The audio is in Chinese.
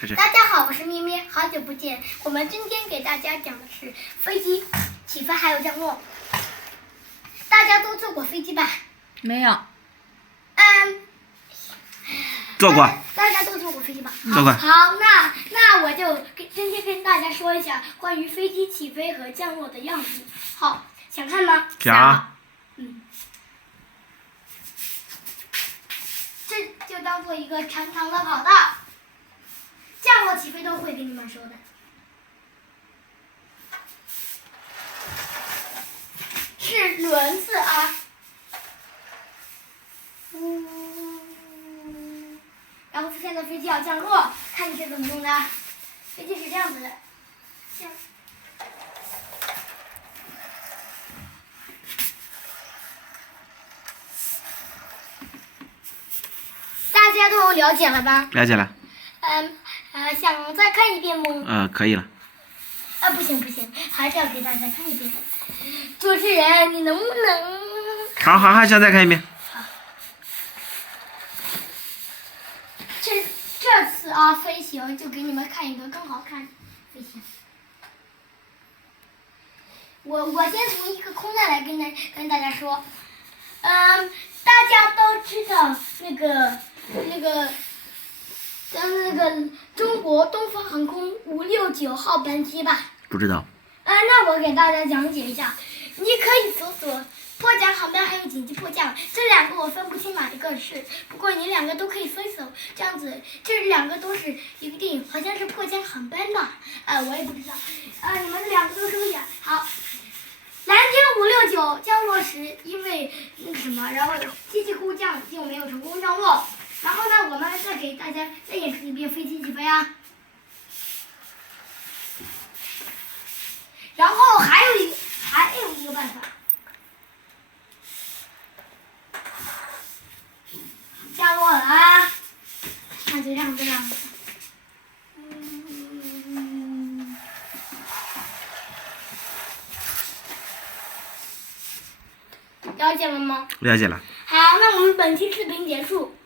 大家好，我是咪咪，好久不见。我们今天给大家讲的是飞机起飞还有降落。大家都坐过飞机吧？没有。坐过。大家都坐过飞机吧？坐过。好，那我就今天跟大家说一下关于飞机起飞和降落的样子。好，想看吗？想。这就当做一个长长的跑道。降落起飞都会跟你们说的。是轮子啊。然后现在飞机要降落，看你是怎么用的。飞机是这样子的，大家都了解了吧？了解了。想再看一遍吗？可以了。不行，还是要给大家看一遍。主持人，你能不能？好，想再看一遍。好。这次啊，飞行就给你们看一个更好看的飞行。我先从一个空难来跟大家说，大家都知道那个中国东方航空569号班机吧？不知道。那我给大家讲解一下，你可以搜索迫降航班还有紧急迫降，这两个我分不清哪一个是，不过你两个都可以搜索，这样子这两个都是一个电影，好像是迫降航班吧？我也不知道。你们两个都收一下。好，蓝天569降落时因为那个什么，然后机器故障就没有成功降落。然后呢，我们再给大家再演示一遍飞机起飞啊。然后还有一个办法，降落了啊，那就这样子。了解了吗？了解了。好，那我们本期视频结束。